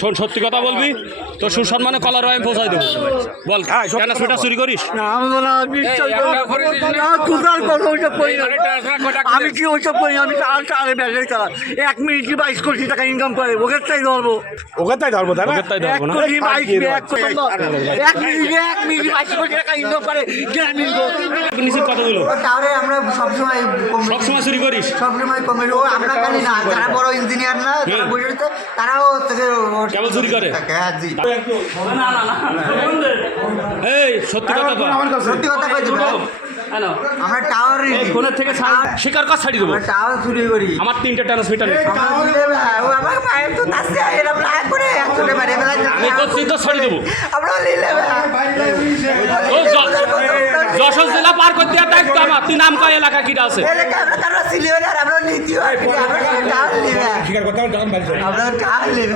শোন, সত্যি কথা বলবি, তোর সুসম্মানে কলার আমি পৌঁছাই দেবো। বল কেন সেটা চুরি করিস? আমি কি ওইসব করি? আমি চালা 1 মিনিটে 22 কোটি টাকা ইনকাম করে, ওকে তাই ধরবো। ওকে তাই ধরবো না। 1 মিনিটে 22 কোটি টাকা ইনকাম করে, কতগুলো তাহলে আমরা সবসময় চুরি করিস? সবসময় কমেন্ট ও আমরা জানি না, যারা বড় ইঞ্জিনিয়ার না যারা বসে তারাও কেবল চুরি করে। হ্যাঁ জি, এই সত্যি কথা বল। সত্যি কথা কইছি ভাই, আমরা টাওয়ার ফোনের থেকে শিকার কাজ ছাড়িয়ে দেবো। টাওয়ার চুরি করি। আমার 3টে ট্রান্সমিটার আমার মায়ের তো আসছে এরকম লাগ করে একসাথে মারে ফেলা আমি করছি তো ছাড়িয়ে দেবো। আমরা নিলে যশোর জেলা পার করতে আর দায়িত্ব আমার। তুই নাম কয় এলাকা কিটা আছে? আমরা তারা সিলিও না, আমরা নীতি আমরা টাওয়ার নিবে, আমরা টাওয়ার নিবে।